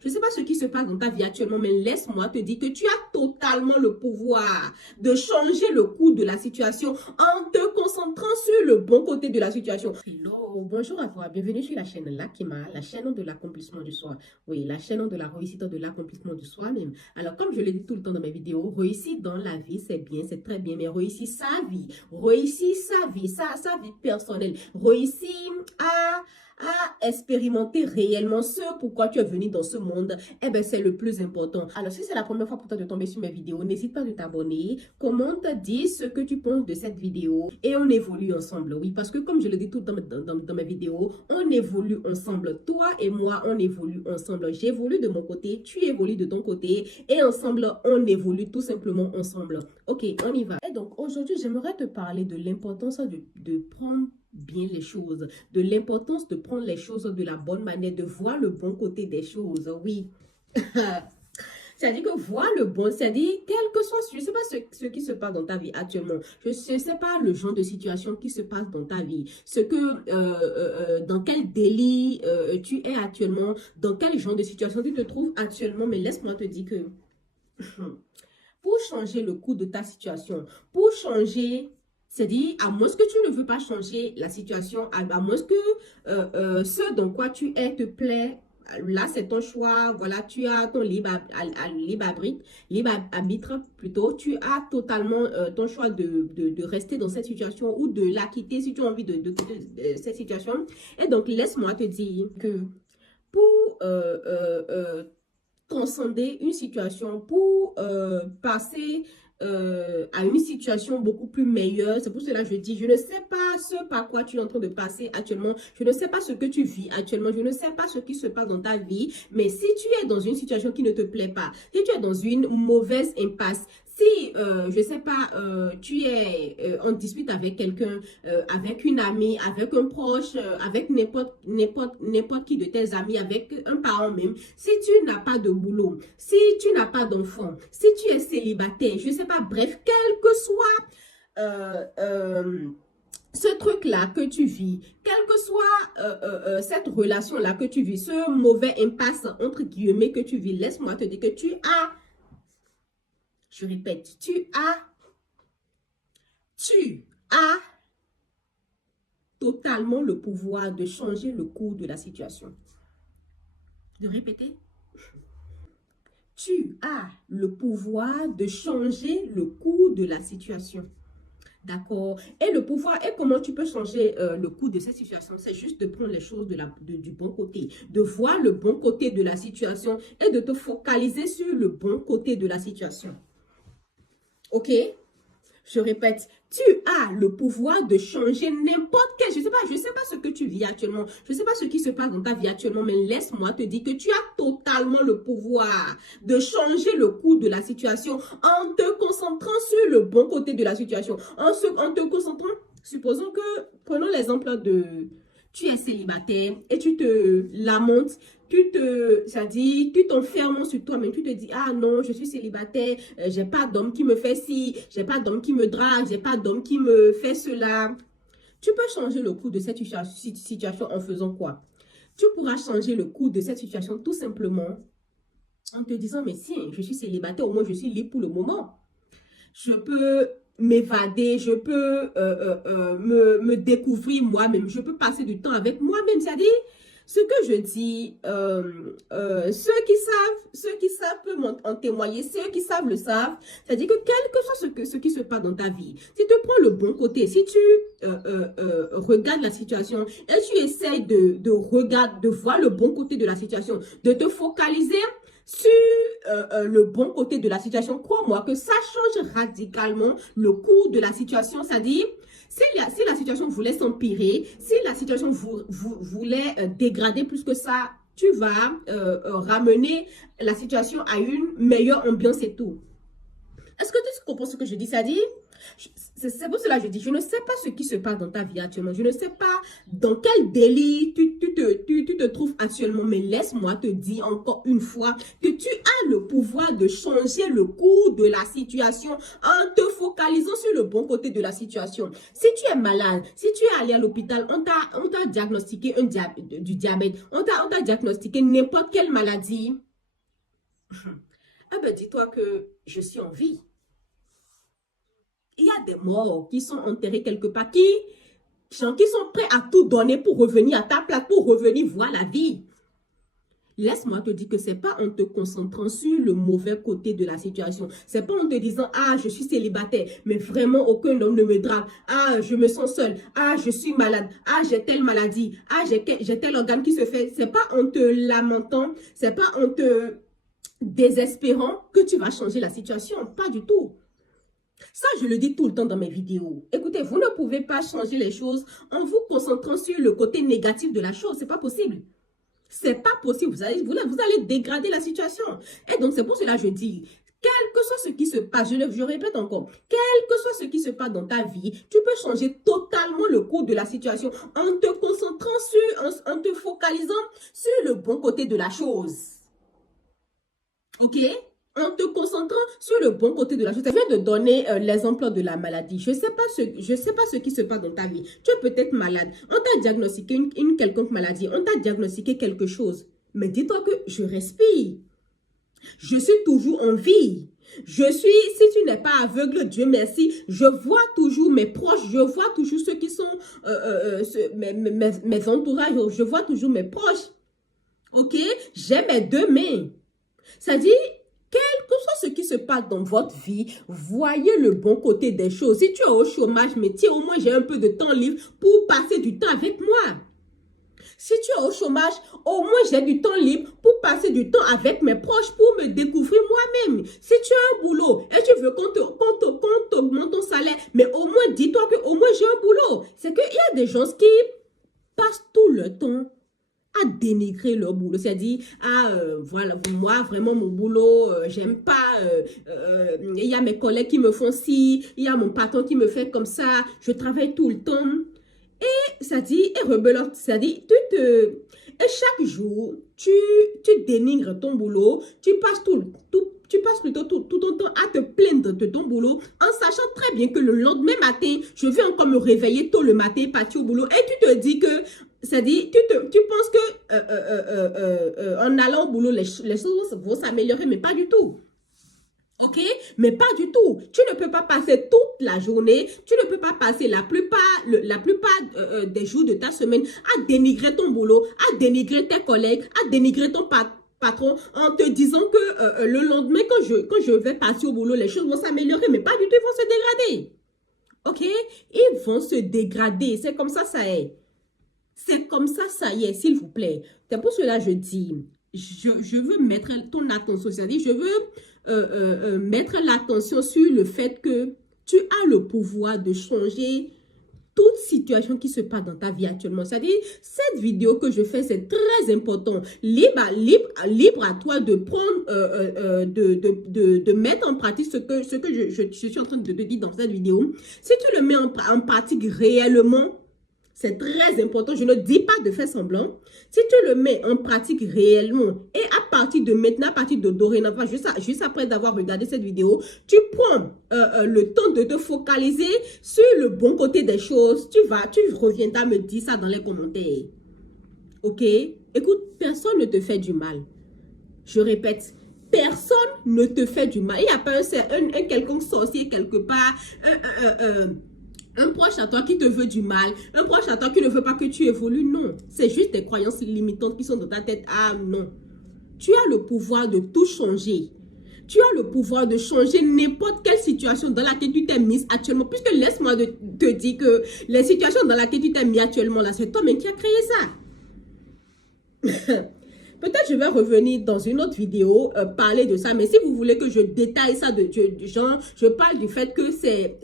Je ne sais pas ce qui se passe dans ta vie actuellement, mais laisse-moi te dire que tu as totalement le pouvoir de changer le cours de la situation en te concentrant sur le bon côté de la situation. Hello, bonjour à toi, bienvenue sur la chaîne Lakima, la chaîne de l'accomplissement du soi. Oui, la chaîne de la réussite, de l'accomplissement de soi-même. Alors, comme je le dis tout le temps dans mes vidéos, réussir dans la vie, c'est bien, c'est très bien, mais réussir sa vie, sa vie personnelle, réussir à expérimenter réellement ce pourquoi tu es venu dans ce monde, eh bien, c'est le plus important. Alors, si c'est la première fois pour toi de tomber sur mes vidéos, n'hésite pas de t'abonner, commente, dis ce que tu penses de cette vidéo et on évolue ensemble. Oui, parce que comme je le dis tout le temps dans mes vidéos, on évolue ensemble. Toi et moi, on évolue ensemble. J'évolue de mon côté, tu évolues de ton côté et ensemble, on évolue tout simplement ensemble. Ok, on y va. Et donc, aujourd'hui, j'aimerais te parler de l'importance de prendre bien les choses, de l'importance de prendre les choses de la bonne manière, de voir le bon côté des choses, oui. C'est-à-dire que voir le bon, c'est-à-dire, quel que soit, je ne sais pas ce qui se passe dans ta vie actuellement, je ne sais pas le genre de situation qui se passe dans ta vie, dans quel délit tu es actuellement, dans quel genre de situation tu te trouves actuellement, mais laisse-moi te dire que pour changer le cours de ta situation, pour changer... C'est-à-dire, à moins que tu ne veux pas changer la situation, à moins que ce dans quoi tu es te plaît, là c'est ton choix, voilà, tu as ton libre arbitre plutôt, tu as totalement ton choix de rester dans cette situation ou de la quitter si tu as envie de quitter cette situation. Et donc, laisse-moi te dire que pour transcender une situation, pour passer à une situation beaucoup plus meilleure. C'est pour cela que je dis, je ne sais pas ce par quoi tu es en train de passer actuellement. Je ne sais pas ce que tu vis actuellement. Je ne sais pas ce qui se passe dans ta vie. Mais si tu es dans une situation qui ne te plaît pas, si tu es dans une mauvaise impasse, si, je ne sais pas, tu es en dispute avec quelqu'un, avec une amie, avec un proche, avec n'importe qui de tes amis, avec un parent même, si tu n'as pas de boulot, si tu n'as pas d'enfant, si tu es célibataire, je ne sais pas, bref, quel que soit ce truc-là que tu vis, quelle que soit cette relation-là que tu vis, ce mauvais impasse, entre guillemets, que tu vis, laisse-moi te dire que tu as... Je répète, tu as totalement le pouvoir de changer le cours de la situation. De répéter. Tu as le pouvoir de changer le cours de la situation. D'accord? Et le pouvoir, et comment tu peux changer le cours de cette situation? C'est juste de prendre les choses du bon côté, de voir le bon côté de la situation et de te focaliser sur le bon côté de la situation. Ok? Je répète, tu as le pouvoir de changer n'importe quel, je sais pas ce que tu vis actuellement, je ne sais pas ce qui se passe dans ta vie actuellement, mais laisse-moi te dire que tu as totalement le pouvoir de changer le cours de la situation en te concentrant sur le bon côté de la situation, en te concentrant, supposons que, prenons l'exemple de... Tu es célibataire et tu te lamentes, tu t'enfermes sur toi-même, tu te dis, ah non, je suis célibataire, j'ai pas d'homme qui me fait ci, j'ai pas d'homme qui me drague, j'ai pas d'homme qui me fait cela. Tu peux changer le cours de cette situation en faisant quoi? Tu pourras changer le cours de cette situation tout simplement en te disant, mais si, je suis célibataire, au moins je suis libre pour le moment. Je peux m'évader, je peux me découvrir moi-même, je peux passer du temps avec moi-même, c'est-à-dire, ce que je dis, ceux qui savent peuvent en témoigner, ceux qui savent le savent, c'est-à-dire que quel que soit ce qui se passe dans ta vie, si tu prends le bon côté, si tu regardes la situation et tu essayes de voir le bon côté de la situation, de te focaliser sur le bon côté de la situation, crois-moi que ça change radicalement le cours de la situation, c'est-à-dire, si la situation voulait s'empirer, si la situation voulait dégrader plus que ça, tu vas ramener la situation à une meilleure ambiance et tout. Est-ce que tu comprends ce que je dis? Ça dit, c'est pour cela que je dis, je ne sais pas ce qui se passe dans ta vie actuellement. Je ne sais pas dans quel délit tu te trouves actuellement. Mais laisse-moi te dire encore une fois que tu as le pouvoir de changer le cours de la situation en te focalisant sur le bon côté de la situation. Si tu es malade, si tu es allé à l'hôpital, on t'a diagnostiqué du diabète, on t'a diagnostiqué n'importe quelle maladie. Ah ben dis-toi que je suis en vie. Il y a des morts qui sont enterrés quelque part, qui sont prêts à tout donner pour revenir à ta place, pour revenir voir la vie. Laisse-moi te dire que ce n'est pas en te concentrant sur le mauvais côté de la situation. Ce n'est pas en te disant, ah, je suis célibataire, mais vraiment aucun homme ne me drague. Ah, je me sens seule. Ah, je suis malade. Ah, j'ai telle maladie. Ah, j'ai tel organe qui se fait. Ce n'est pas en te lamentant, ce n'est pas en te désespérant que tu vas changer la situation. Pas du tout. Ça, je le dis tout le temps dans mes vidéos. Écoutez, vous ne pouvez pas changer les choses en vous concentrant sur le côté négatif de la chose. C'est pas possible. C'est pas possible. Vous allez dégrader la situation. Et donc, c'est pour cela que je dis, quel que soit ce qui se passe, je répète encore, quel que soit ce qui se passe dans ta vie, tu peux changer totalement le cours de la situation en te concentrant en te focalisant sur le bon côté de la chose. Ok? En te concentrant sur le bon côté de la chose. Je viens de donner l'exemple de la maladie. Je ne sais pas ce qui se passe dans ta vie. Tu es peut-être malade. On t'a diagnostiqué une quelconque maladie. On t'a diagnostiqué quelque chose. Mais dis-toi que je respire. Je suis toujours en vie. Si tu n'es pas aveugle, Dieu merci, je vois toujours mes proches, je vois toujours ceux qui sont mes entourages, je vois toujours mes proches. Ok? J'ai mes deux mains. Ça dit, quel que soit ce qui se passe dans votre vie, voyez le bon côté des choses. Si tu es au chômage, mais tiens, au moins j'ai un peu de temps libre pour passer du temps avec moi. Si tu es au chômage, au moins j'ai du temps libre pour passer du temps avec mes proches, pour me découvrir moi-même. Si tu as un boulot et tu veux qu'on t'augmente ton salaire, mais au moins dis-toi que au moins j'ai un boulot. C'est qu'il y a des gens qui passent tout le temps à dénigrer leur boulot. C'est-à-dire, voilà, moi, vraiment, mon boulot, j'aime pas. Il y a mes collègues qui me font ci, il y a mon patron qui me fait comme ça, je travaille tout le temps. Et ça dit, et rebelote, ça dit, et chaque jour, tu dénigres ton boulot, tu passes plutôt tout ton temps à te plaindre de ton boulot, en sachant très bien que le lendemain matin, je vais encore me réveiller tôt le matin, partir au boulot, et tu te dis que, ça dit, tu penses que en allant au boulot, les choses vont s'améliorer, mais pas du tout. Ok? Mais pas du tout. Tu ne peux pas passer toute la journée, tu ne peux pas passer la plupart des jours de ta semaine à dénigrer ton boulot, à dénigrer tes collègues, à dénigrer ton patron en te disant que le lendemain, quand je vais passer au boulot, les choses vont s'améliorer, mais pas du tout, ils vont se dégrader. Ok? Ils vont se dégrader. C'est comme ça est. C'est comme ça y est, s'il vous plaît. C'est pour cela que je dis, je veux mettre ton attention, c'est-à-dire je veux mettre l'attention sur le fait que tu as le pouvoir de changer toute situation qui se passe dans ta vie actuellement. C'est-à-dire, cette vidéo que je fais, c'est très important. Libre à toi de prendre, de mettre en pratique ce que je suis en train de te dire dans cette vidéo. Si tu le mets en pratique réellement, c'est très important. Je ne dis pas de faire semblant. Si tu le mets en pratique réellement et à partir de maintenant, à partir de dorénavant, juste après d'avoir regardé cette vidéo, tu prends le temps de te focaliser sur le bon côté des choses. Tu reviendras me dire ça dans les commentaires. Ok? Écoute, personne ne te fait du mal. Je répète, personne ne te fait du mal. Il n'y a pas un quelconque sorcier quelque part, un proche à toi qui te veut du mal, un proche à toi qui ne veut pas que tu évolues, non. C'est juste des croyances limitantes qui sont dans ta tête. Ah non. Tu as le pouvoir de tout changer. Tu as le pouvoir de changer n'importe quelle situation dans laquelle tu t'es mise actuellement. Puisque laisse-moi te dire que les situations dans lesquelles tu t'es mis actuellement, là, c'est toi-même qui as créé ça. Peut-être je vais revenir dans une autre vidéo parler de ça, mais si vous voulez que je détaille ça genre, je parle du fait que c'est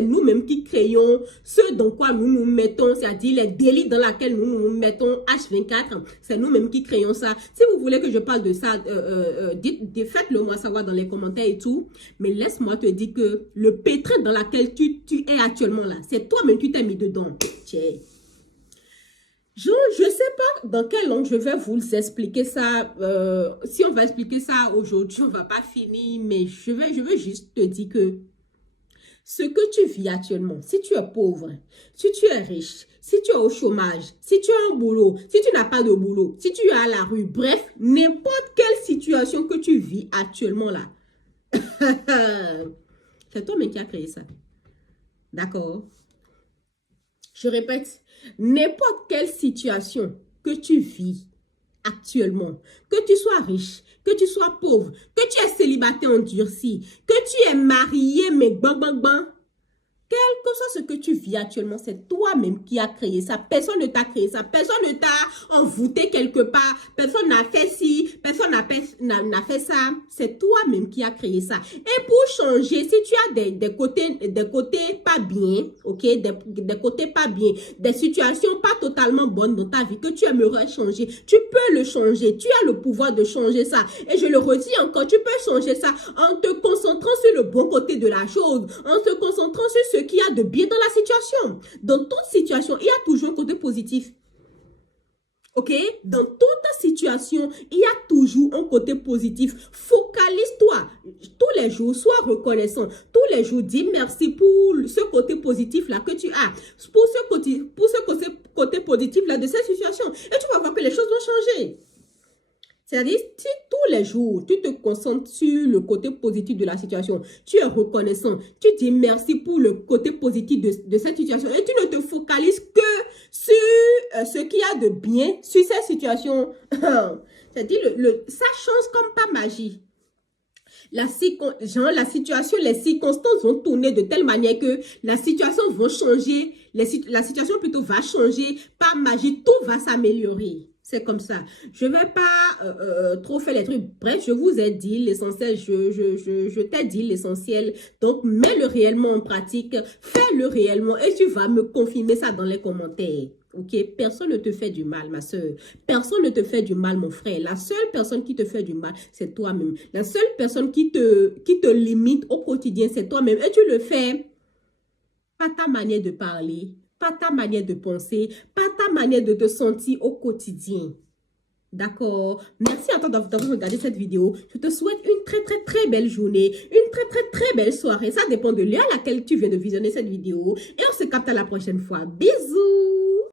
nous-mêmes qui créons ce dans quoi nous nous mettons, c'est-à-dire les délits dans lesquels nous nous mettons H24, c'est nous-mêmes qui créons ça. Si vous voulez que je parle de ça, faites-le moi savoir dans les commentaires et tout, mais laisse-moi te dire que le pétrin dans lequel tu es actuellement là, c'est toi-même qui t'es mis dedans. Tiens. Je ne sais pas dans quelle langue je vais vous expliquer ça. Si on va expliquer ça aujourd'hui, on ne va pas finir, mais je veux juste te dire que ce que tu vis actuellement, si tu es pauvre, si tu es riche, si tu es au chômage, si tu as un boulot, si tu n'as pas de boulot, si tu es à la rue, bref, n'importe quelle situation que tu vis actuellement là, c'est toi-même qui as créé ça. D'accord? Je répète, n'importe quelle situation que tu vis actuellement, que tu sois riche, que tu sois pauvre, que tu es célibataire endurci, que tu es marié, mais quel que soit ce que tu vis actuellement, c'est toi-même qui as créé ça. Personne ne t'a créé ça. Personne ne t'a envoûté quelque part. Personne n'a fait ci. Personne n'a fait ça. C'est toi-même qui as créé ça. Et pour changer, si tu as des côtés pas bien, ok, des côtés pas bien, des situations pas totalement bonnes dans ta vie que tu aimerais changer, tu peux le changer. Tu as le pouvoir de changer ça. Et je le redis encore, tu peux changer ça en te concentrant sur le bon côté de la chose, en te concentrant sur ce qu'il y a de bien dans la situation. Dans toute situation, il y a toujours un côté positif. Ok? Dans toute situation, il y a toujours un côté positif. Focalise-toi tous les jours, sois reconnaissant. Tous les jours, dis merci pour ce côté positif-là que tu as. Pour ce côté positif-là de cette situation. Et tu vas voir que les choses vont changer. C'est-à-dire, si tous les jours, tu te concentres sur le côté positif de la situation, tu es reconnaissant, tu dis merci pour le côté positif de cette situation et tu ne te focalises que sur ce qu'il y a de bien sur cette situation. C'est-à-dire, ça change comme pas magie. La situation, les circonstances vont tourner de telle manière que la situation va changer, la situation plutôt va changer, par magie, tout va s'améliorer. C'est comme ça. Je ne vais pas trop faire les trucs. Bref, je vous ai dit l'essentiel. Je t'ai dit l'essentiel. Donc, mets-le réellement en pratique. Fais-le réellement et tu vas me confirmer ça dans les commentaires. Ok? Personne ne te fait du mal, ma soeur. Personne ne te fait du mal, mon frère. La seule personne qui te fait du mal, c'est toi-même. La seule personne qui te limite au quotidien, c'est toi-même. Et tu le fais pas ta manière de parler, pas ta manière de penser, pas ta manière de te sentir au quotidien. D'accord? Merci à toi d'avoir regardé cette vidéo. Je te souhaite une très belle journée, une très belle soirée. Ça dépend de l'heure à laquelle tu viens de visionner cette vidéo. Et on se capte à la prochaine fois. Bisous!